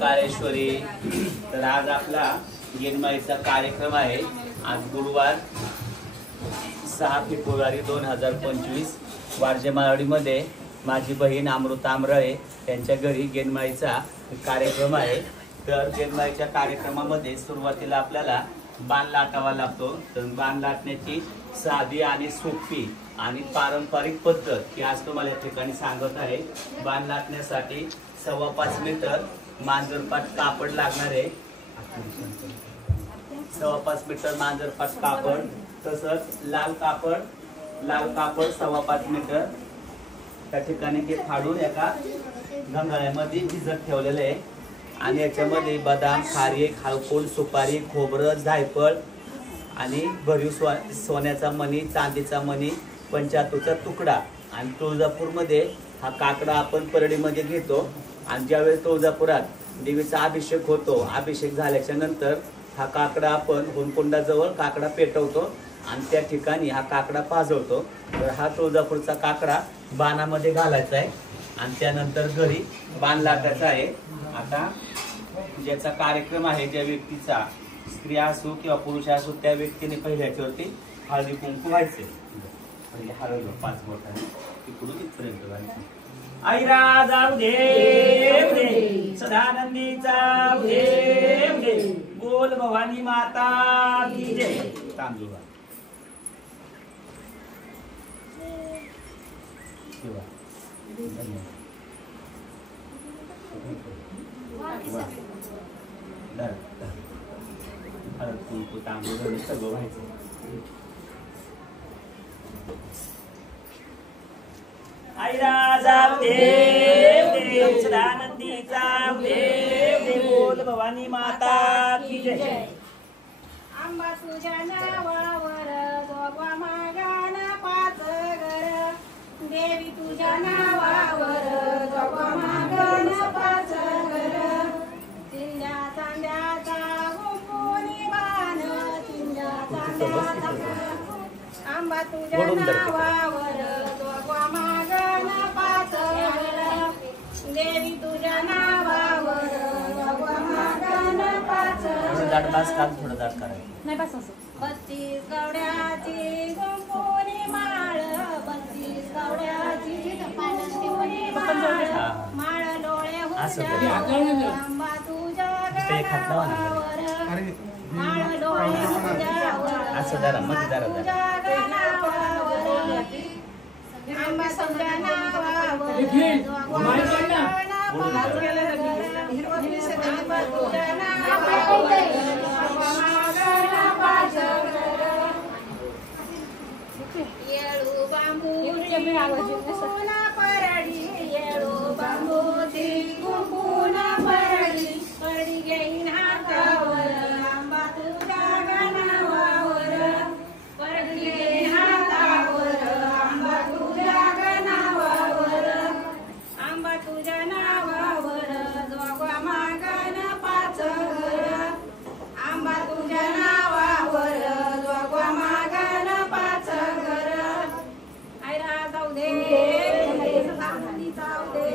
काळेश्वरी। तर आज आपला गेनमाईचा कार्यक्रम आहे। आज गुरुवार 6 फेब्रुवारी 2025 वारजे माळवाडीमध्ये माझी बहीण अमृता आमराळे त्यांच्या घरी गेनमाईचा कार्यक्रम आहे। तर गेनमाईच्या कार्यक्रमामध्ये सुरुवातीला आपल्याला बाण लाटावा लागतो। तर बाण लाटण्याची साधी आणि सोपी आणि पारंपरिक पद्धत ही आज तुम्हाला या ठिकाणी सांगत आहे। बाण लाटण्यासाठी 5.25 मीटर मांजरपाट कापड लागणार आहे। 5.25 मीटर मांजरपाट कापड, तसंच लाल कापड 5.25 मीटर त्या ठिकाणी ते फाडून एका गंगाळ्यामध्ये भिजत ठेवलेले आहे। आणि याच्यामध्ये बदाम, खारीक, हळकुंड, सुपारी, खोबरं, जायफळ आणि भरीव सोन्याचा मणी, चांदीचा मणी, पंचातूरचा तुकडा आणि तुळजापूरमध्ये हा काकडा आपण परडीमध्ये घेतो। आणि ज्यावेळेस तुळजापुरात देवीचा अभिषेक होतो, अभिषेक झाल्याच्या नंतर हा काकडा आपण होमकुंडाजवळ काकडा पेटवतो आणि त्या ठिकाणी हा काकडा पाजवतो। तर हा तुळजापूरचा काकडा बाणामध्ये घालायचा आहे आणि त्यानंतर घरी बाण लाटायचा आहे। आता ज्याचा कार्यक्रम आहे, ज्या व्यक्तीचा, स्त्री असो किंवा पुरुष असो, त्या व्यक्तीने पहिल्या याच्यावरती हळदी कुंकू व्हायचे। म्हणजे हळद 5 बोटाने तिकडून इथपर्यंत व्हायचे। आईरा जाऊ दे सदानंदीचा दे बोल भवानी माता की जय। तांदूळ हळद कुंकू तांदूळ सगळं व्हायचं। आईरा जाऊ दे सदानंदीचा दे बोल भवानी माता की जय। आंबा तुझ्या नावावर जोगवा मागान 5 घर, देवी तुझ्या नावावर जोगवा मागान 5 घर, चिंध्या चांद्याचा गुंफुनी बाण, चिंध्या चांद्याचा आंबा तुझ्या नावावर जोगवा मागान 5 घर, देवी तुझ्या नावावर जोगवा मागान 5 घर। थोडं दाट करायचं नाही बस असं। 32 गवड्याची गुंफुनी माळ, 32 गवड्याची गुंफुनी माळ, डोळे हुद्यावर आंबा तुझ्या गणावर, माळ डोळे हुद्यावर आंबा तुझ्या गणावर, आंबा तुझ्या नावावर आंबा तुझ्या नावावर येळू बांबू गुंफुना परडी, येळू बांबू गुंफुना परडी, परडी घेईन हातावर आंबा तुझ्या गणावर, परडी घेईन हातावर आंबा तुझ्या गणावर, आंबा तुझ्या नावावर जोगवा मागन 5 घर, आंबा तुझ्या नावावर जोगवा मागन 5 घर। आईरा जाऊ दे जाऊ दे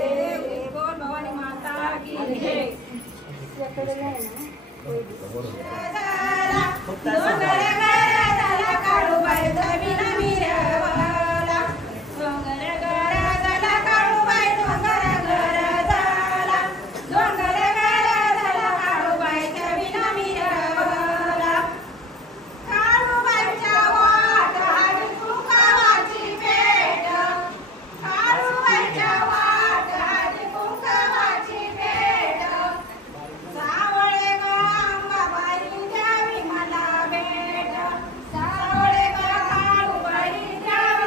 बोल भवानी माता की जय। काळूबाई जमीन मिरवला, डोंगर गरा झाला काळूबाई, डोंगर गरा झाला, डोंगर गरा झाला काळूबाई जमीन मिरवला, काळूबाईच्या वाट हरी कुंकावाची भेट, काळूबाईच्या वाट हरी कुंकावाची भेट, सावळे ग अंबाबाई द्यावी मला भेट, सावळे ग काळूबाई द्यावी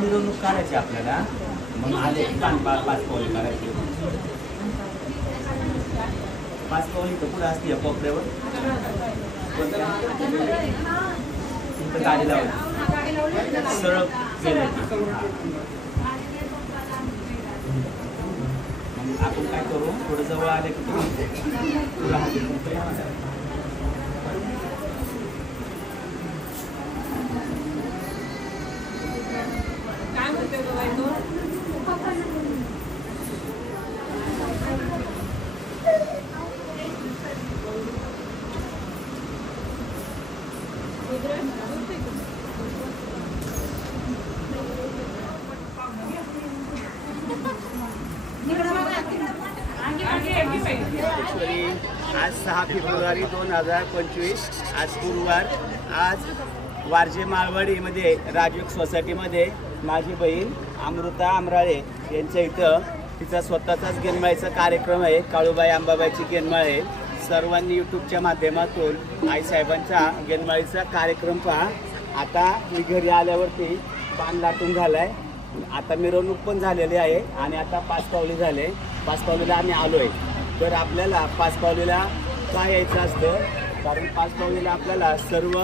मिरवणूक काढायची आपल्याला, मग आले की पाच पावली काढायची. 5 पावली तर पुढे असते कोपऱ्यावर इथं गाडी लावली सरळ गेलं की. मग आपण काय करू, थोडं जवळ आले की तुला काय म्हणते तो? आज 6 फेब्रुवारी 2025, आज गुरुवार. आज वारजे माळवाडीमध्ये राजयोग सोसायटीमध्ये माझी बहीण अमृता आमराळे यांच्या इथं तिचा स्वतःचाच गेनमाळीचा कार्यक्रम आहे. काळूबाई अंबाबाईची गेनमाळ आहे. सर्वांनी यूट्यूबच्या माध्यमातून आईसाहेबांचा गेनमाळीचा कार्यक्रम पहा. आता मी घरी आल्यावरती पान लाटून झालाय. आता मिरवणूक पण झालेली आहे आणि आता 5 पावली झाले. 5 पावलीला आम्ही आलोय. तर आपल्याला 5 पावलीला काय यायचं असतं, कारण 5 पावलीला आपल्याला सर्व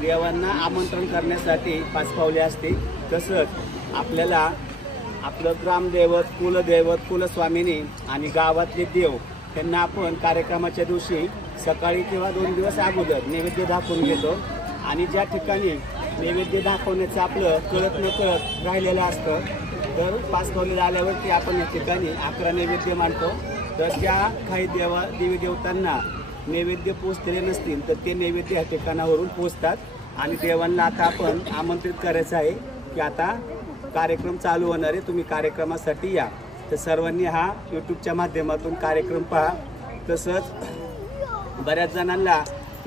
देवांना आमंत्रण करण्यासाठी 5 पावली असते. तसंच आपल्याला आपलं ग्रामदैवत, कुलदैवत, कुलस्वामिनी आणि गावातले देव त्यांना आपण कार्यक्रमाच्या दिवशी सकाळी किंवा 2 दिवस अगोदर नैवेद्य दाखवून घेतो. आणि ज्या ठिकाणी नैवेद्य दाखवण्याचं आपलं कळत न कळत राहिलेलं असतं, तर 5 पावलीला आल्यावरती आपण या ठिकाणी 11 नैवेद्य मांडतो. तर ज्या काही देवी देवतांना नैवेद्य पोचलेले नसतील तर ते नैवेद्य या ठिकाणावरून पोचतात. आणि देवांना आता आपण आमंत्रित करायचं आहे की आता कार्यक्रम चालू होणार आहे, तुम्ही कार्यक्रमासाठी या. तर सर्वांनी हा यूट्यूबच्या माध्यमातून कार्यक्रम पहा. तसंच बऱ्याच जणांना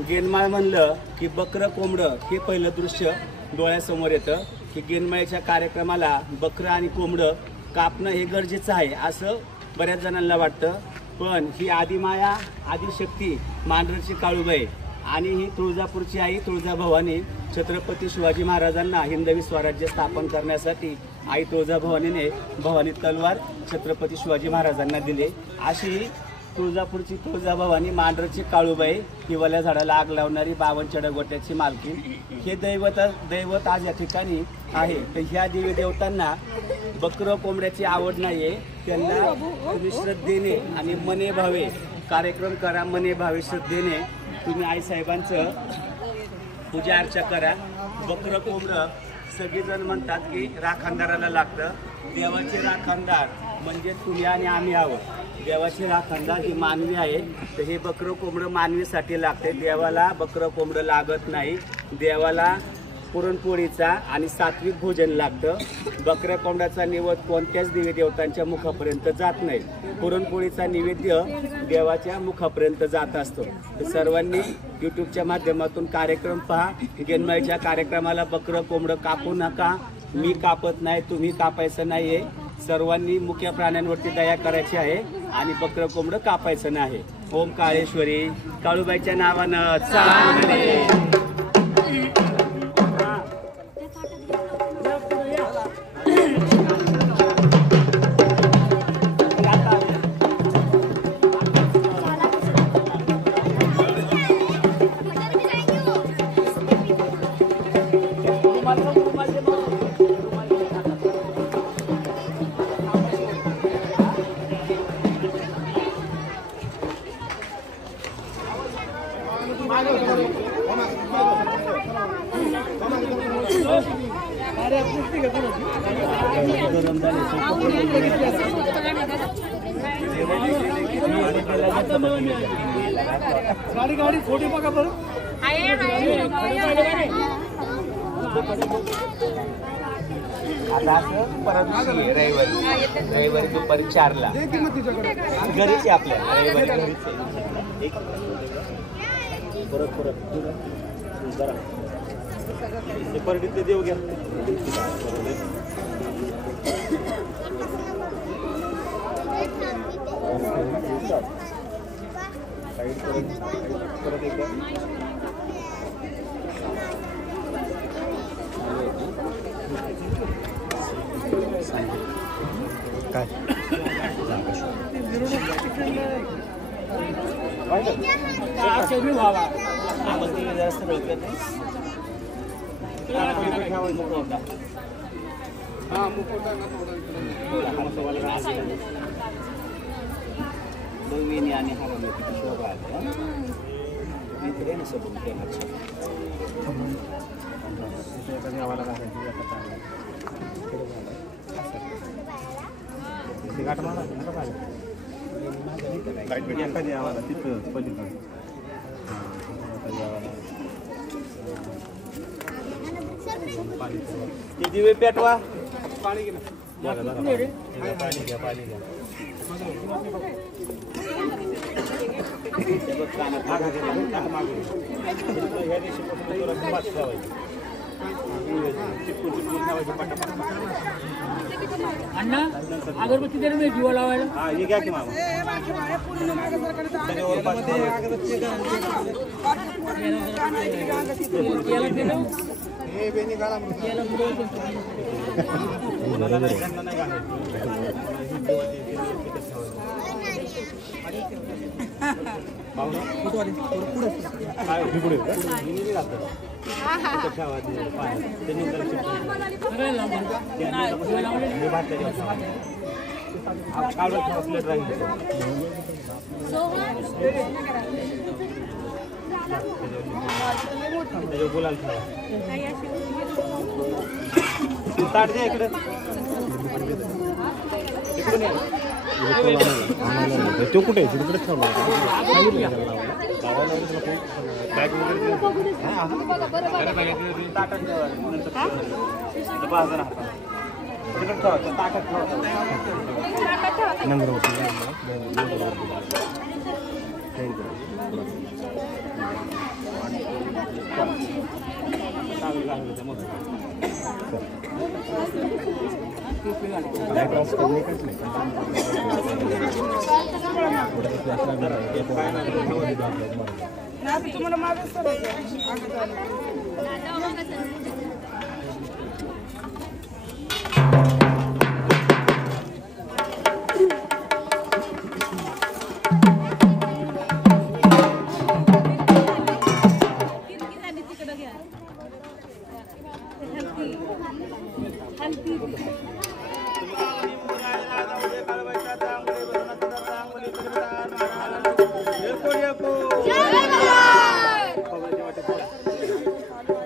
गेनमाळ म्हणलं की बकरं कोंबडं हे पहिलं दृश्य डोळ्यासमोर येतं, की गेनमाळीच्या कार्यक्रमाला बकरं आणि कोंबडं कापणं हे गरजेचं आहे असं बऱ्याच जणांना वाटतं. पण ही आदिमाया, आदिशक्ती मांढरची काळूबाई आणि ही तुळजापूरची आई तुळजाभवानी छत्रपती शिवाजी महाराजांना हिंदवी स्वराज्य स्थापन करण्यासाठी आई तुळजाभवानीने भवानी तलवार छत्रपती शिवाजी महाराजांना दिले. अशी तुळजापूरची तुळजाभवानी, मांढरची काळूबाई, हिवाल्या झाडाला आग लावणारी 52 चढगोट्याची मालकी, हे दैवत आज या ठिकाणी आहे. तर ह्या देवी देवतांना बकरं कोंबड्याची आवड नाहीये. त्यांना तुम्ही श्रद्धेने आणि मने भावे कार्यक्रम करा. मने भावे श्रद्धेने तुम्ही आईसाहेबांचं पूजा अर्चा करा. बकरं कोंबडं सगळेजण म्हणतात की राखणदाराला लागतं. देवाचे राखणदार म्हणजे तुम्ही आणि आम्ही आहोत. देवाचे राखणदार ही मानवी आहे. तर हे बकरं कोंबडं मानवीसाठी लागते. देवाला बकरं कोंबडं लागत नाही. देवाला पुरणपोळीचा आणि सात्विक भोजन लागतं. बकऱ्या कोंबड्याचा निवेद कोणत्याच देवी देवतांच्या मुखापर्यंत जात नाही. पुरणपोळीचा नैवेद्य देवाच्या मुखापर्यंत जात असतो. तर सर्वांनी यूट्यूबच्या माध्यमातून कार्यक्रम पहा. गेनमाळीच्या कार्यक्रमाला बकरं कोंबडं कापू नका. मी कापत नाही, तुम्ही कापायचं नाहीये. सर्वांनी मुख्य प्राण्यांवरती दया करायची आहे आणि बकरं कोंबडं कापायचं नाही. ओम काळेश्वरी काळूबाईच्या नावानं चांगले. गाडी छोटी बघा बरं. आता असं परत रविवारी दुपारी 4ला घरीच आहे. आपल्या रविवारी घरीच आहे. परत जरा परडीतले देव घ्या. परत एकदा काय दोन्ही आणि शोभा इकडे ना सोडून दिवे पेटवा पाणी घे अण्णा अगरबत्ती दे मी दिवा लावायला हा हे घ्या की मामा याला दिलं हे बेनी गाला याला बोलाल ताट दे इकडे तो कुठे आहे तिकडे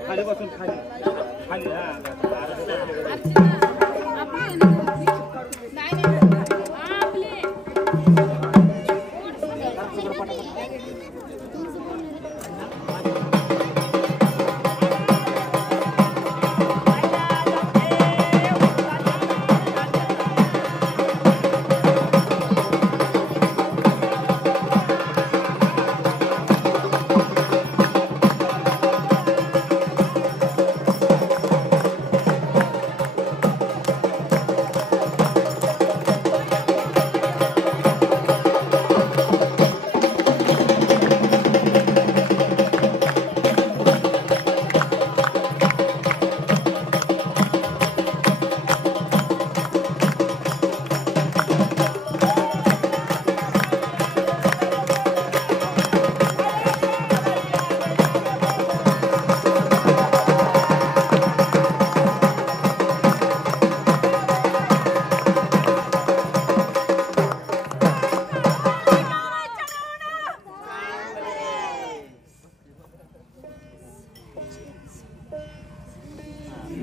खाली बसून खाली खाली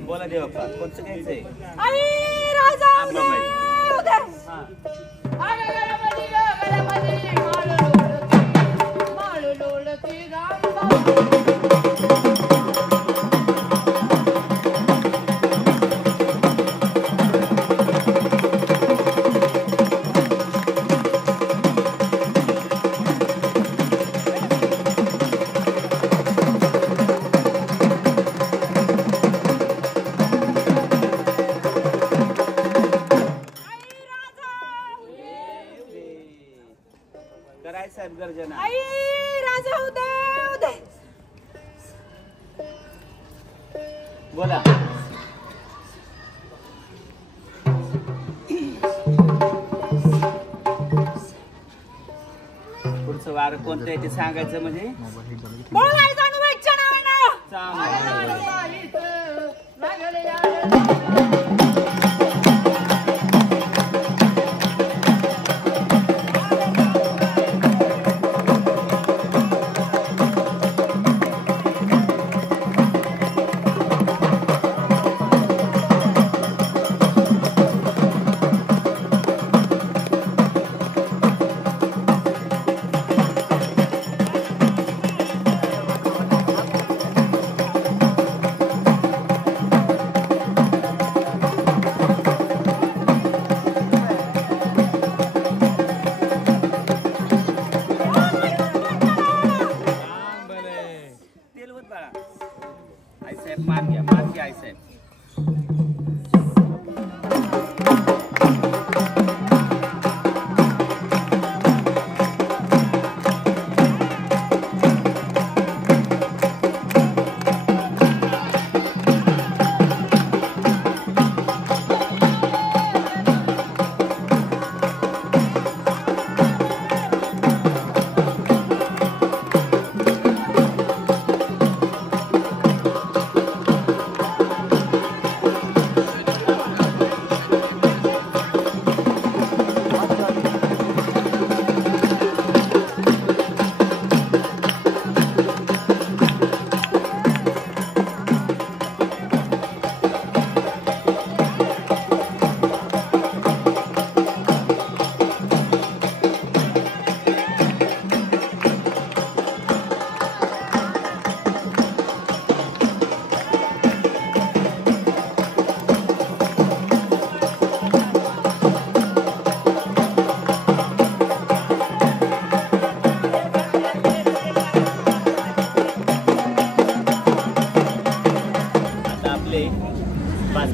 बोला देवप्पा कोणतं घ्यायचंय कराय साहेब गर्जना बोला वार कोणतं आहे ते सांगायचं म्हणजे बोलवाई जाणूबाईच्या नावानं चांगलं. तेलवत बाळा. आईसाहेब मान घ्या आईसाहेब.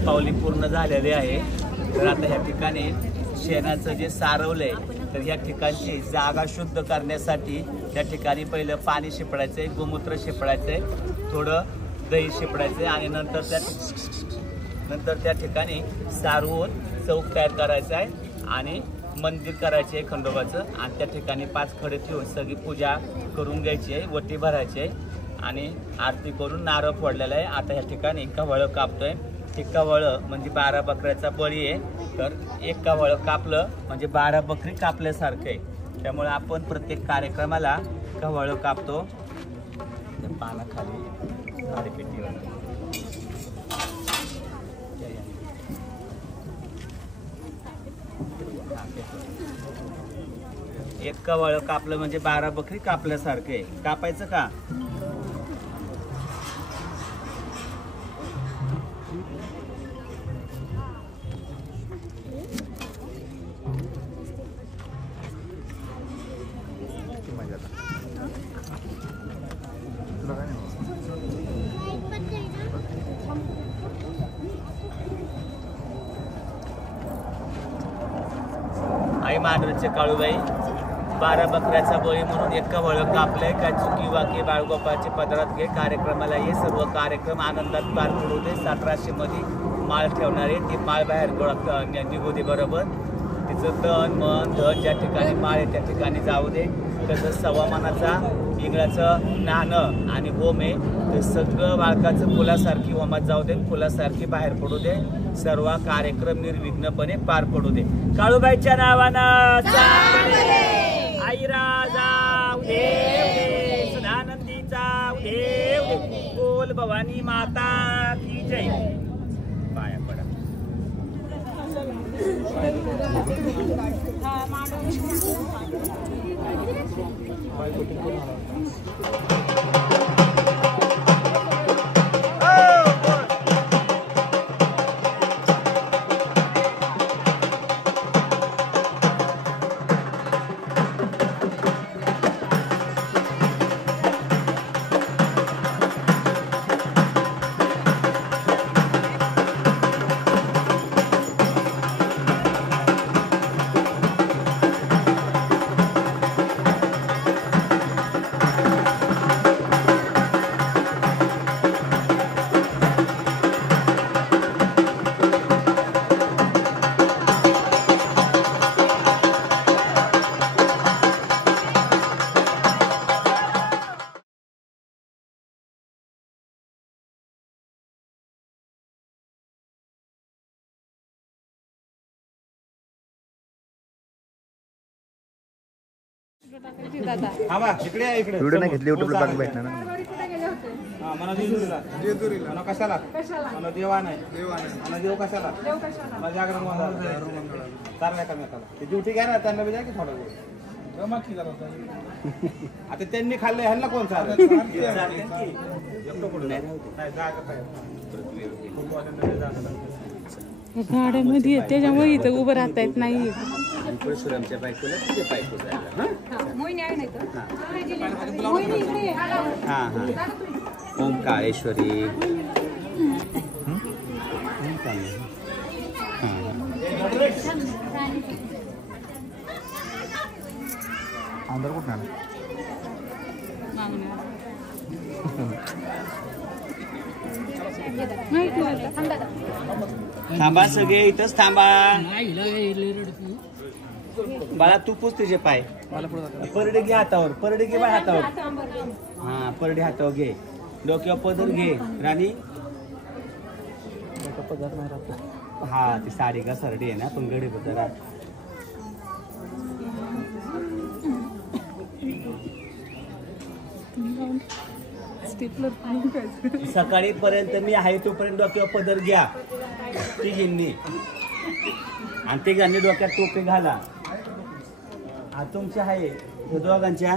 पावली पूर्ण झालेले आहे. तर आता ह्या ठिकाणी शेणाचं जे सारवलंय तर ह्या ठिकाणची जागा शुद्ध करण्यासाठी त्या ठिकाणी पहिलं पाणी शिपडायचंय, गोमूत्र शिपडायचंय, थोडं दही शिपडायचंय आणि नंतर त्या ठिकाणी सारवून चौक तयार करायचा आहे आणि मंदिर करायचे आहे खंडोबाचं. आणि त्या ठिकाणी 5 खडे ठेवून सगळी पूजा करून घ्यायची आहे, वटी भरायची आहे आणि आरती करून नारळ फोडलेला आहे. आता ह्या ठिकाणी कव्हळं कापतोय. ते कव्हळं म्हणजे 12 बकऱ्याचा बळी आहे. तर एक कव्हळं कापलं म्हणजे 12 बकरी कापल्यासारखं आहे. त्यामुळे आपण प्रत्येक कार्यक्रमाला कव्हळं कापतो. पानाखाली झाडीपेटीवर एक कव्हळं कापलं म्हणजे 12 बकरी कापल्यासारखं आहे. कापायचं का? आई मांडरचे काळूबाई 12 बकऱ्याचा बळी म्हणून एक कव्हळं कापलंय. का चुकी वाकी बाळगोपाळचे पदरात घे. कार्यक्रमाला ये. सर्व कार्यक्रम आनंदात पार पडू दे. 1700 मध्ये माळ ठेवणारे ती माळ बाहेर निघू दे. बरोबर तिचं तन मन धन ज्या ठिकाणी माळ आहे त्या ठिकाणी जाऊ दे. तसंच सव्वामानाचा इंगळाचं नाणं आणि होम आहे ते सगळं बाळकाचं फुलासारखी होमात जाऊ दे. फुलासारखी बाहेर पडू दे. सर्व कार्यक्रम निर्विघ्नपणे पार पडू दे. काळूबाईच्या नावानं आईराजा सदानंदीचा बोल भवानी माता की जय. पाया पडा. हा बा इकडे आहे इकडे व्हिडिओ नाही घेतली युट्यूबला टाकून भेटणार ना. हा मला जेजुरीला मला कशाला मला देवा नाही मला देव कशाला मला जागरण चाललाय का मी ते ड्युटी घ्या ना त्यांना बी द्या की थोडा वेळ आता त्यांनी खाल्लं ह्यांना कोण चाललं गाड्यामध्ये त्याच्यामुळे इथं उभं राहता येत नाही. परशुरामच्या बायकोला तुझ्या बायको जायला मोहिनी आहे नाही तर मोहिनी इकडे ये. हा हा ओंकारेश्वरी आंध्र कुठं आलं? थांबा सगळे इथंच थांबा. नाही हिला काय रडत. बाळा तू पुस तुझे पाय परडे घे हातावर परडे घे बाय हातावर हा परडे हातावर घे डोक्यावर पदर घे राणी हा ती साडी का सरडी आहे ना पण गडी पदर सकाळी पर्यंत मी आहे तोपर्यंत डोक्यावर पदर घ्या तिघींनी आणि ते गाणी डोक्यात टोपे घाला. हा तुमच्या आहे दोघांच्या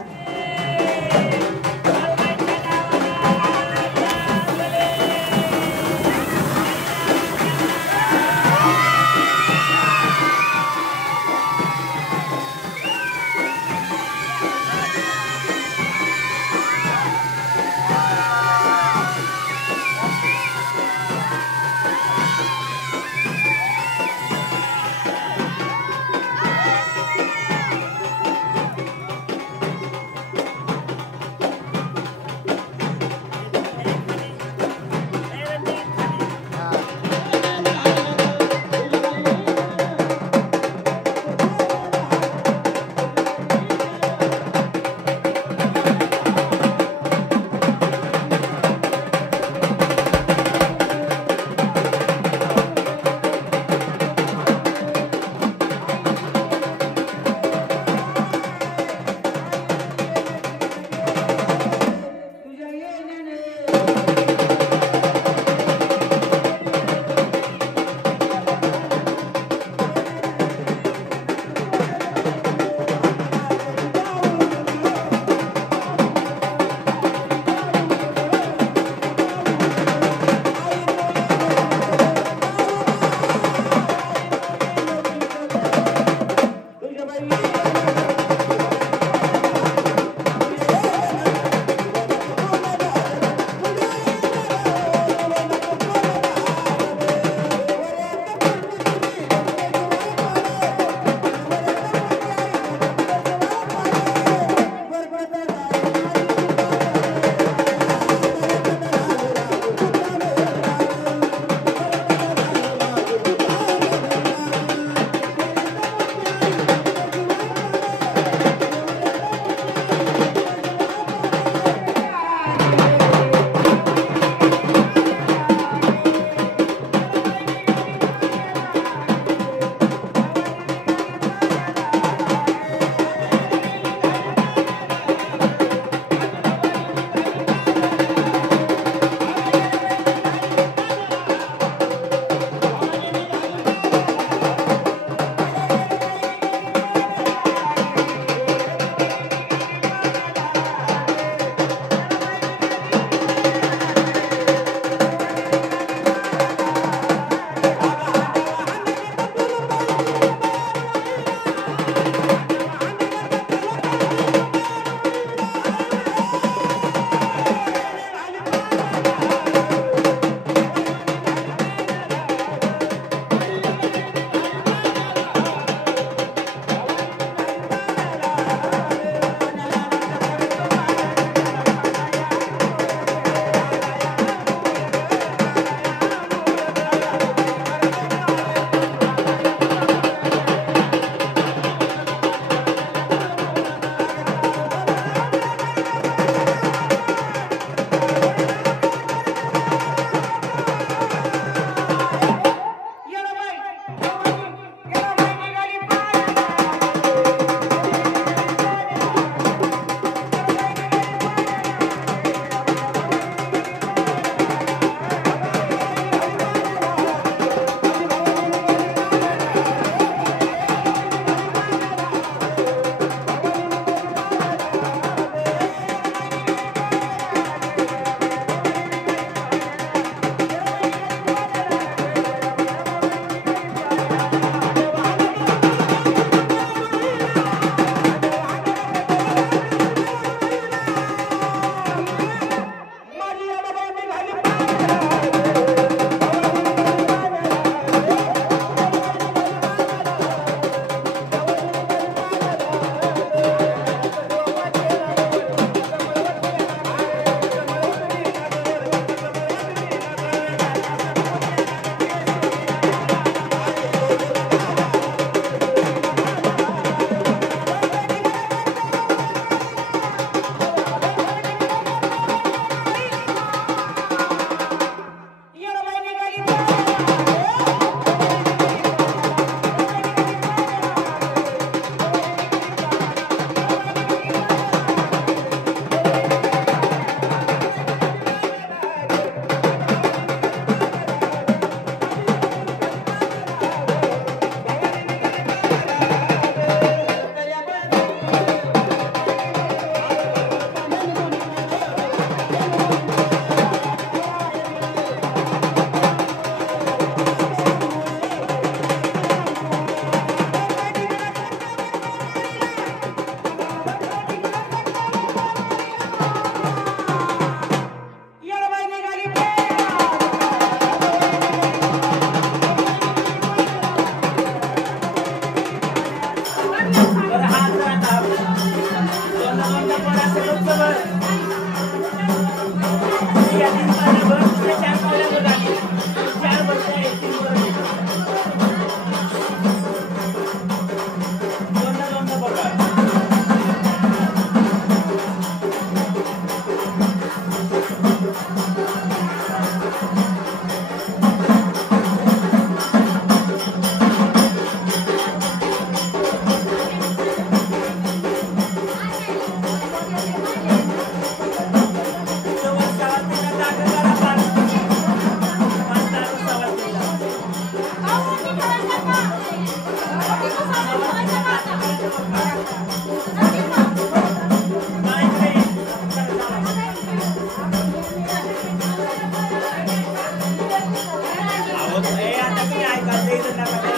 ऐकायचं इथं नका ते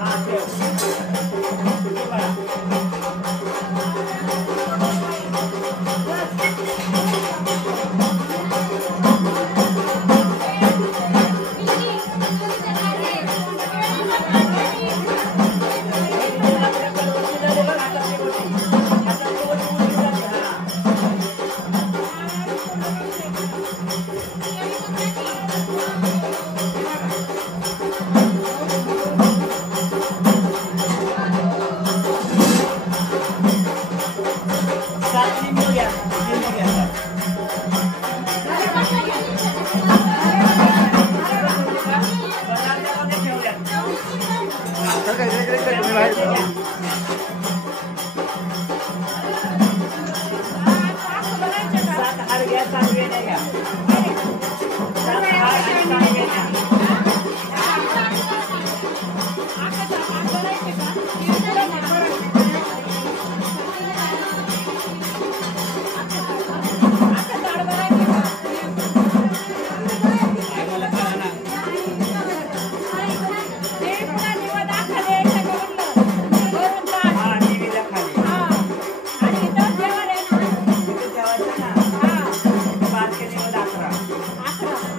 हा, ठेव. ठेव बाळा. सात लिंबू घ्या. लिंबू घ्या सात. बटाट्यामध्ये ठेवल्या. चल काय इकडे इकडे तुम्ही बाहेर जाऊ. सात हार घ्या. सात वेण्या घ्या. सात हार आणि सात वेण्या. काय मला कळलं ना. हा, टीव्हीला खाली. तिथे ठेवायचं ना. बारके निवड 11.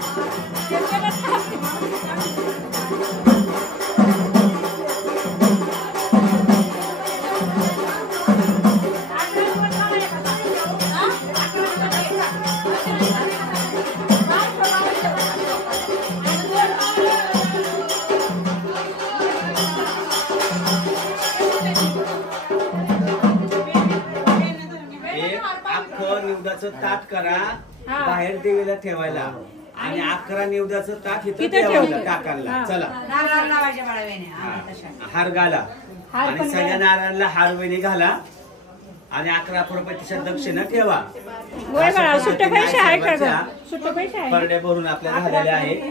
एक अख्खं निवदाचं ताट करा. बाहेर देवीला ठेवायला. आणि 11 निवदाचं ताट इथं ठेवायला टाकायला. चला हार घाला. आणि सगळ्या नारळाला हार वेणी घाला. आणि 11 रुपयाच्या दक्षिणा ठेवा. होय बाळा, सुट्टे पैसे आहे का अशा गं? सुट्टे पैसे आहे. परड्या भरून आपल्या झालेल्या आहेत.